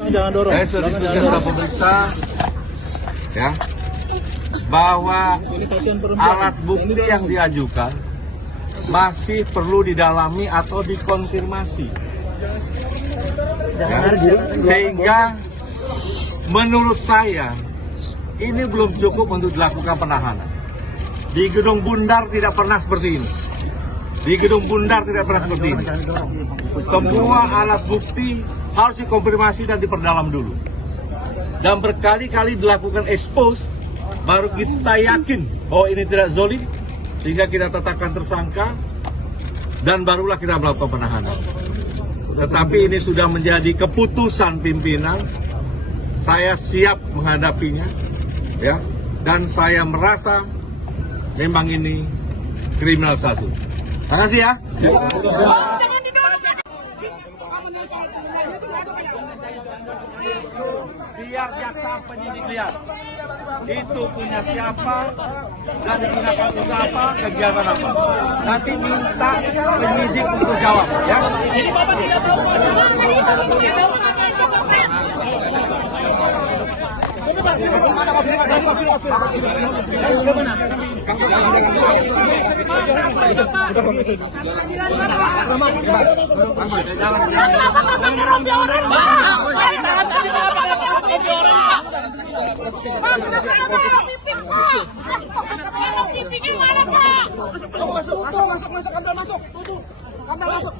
Jangan dorong. Saya sudah pemeriksa ya bahwa alat bukti yang diajukan masih perlu didalami atau dikonfirmasi. Ya. Sehingga menurut saya ini belum cukup untuk dilakukan penahanan. Di Gedung Bundar tidak pernah seperti ini. Di Gedung Bundar tidak pernah seperti ini. Semua alat bukti harus dikonfirmasi dan diperdalam dulu. Dan berkali-kali dilakukan expose, baru kita yakin bahwa ini tidak zolim, sehingga kita tetapkan tersangka, dan barulah kita melakukan penahanan. Tetapi ini sudah menjadi keputusan pimpinan, saya siap menghadapinya, ya, dan saya merasa memang ini kriminalisasi. Terima kasih ya. Biar jaksa penyidik lihat itu punya siapa dan digunakan untuk apa, kegiatan apa. Nanti minta penyidik untuk jawab, ya. Masuk.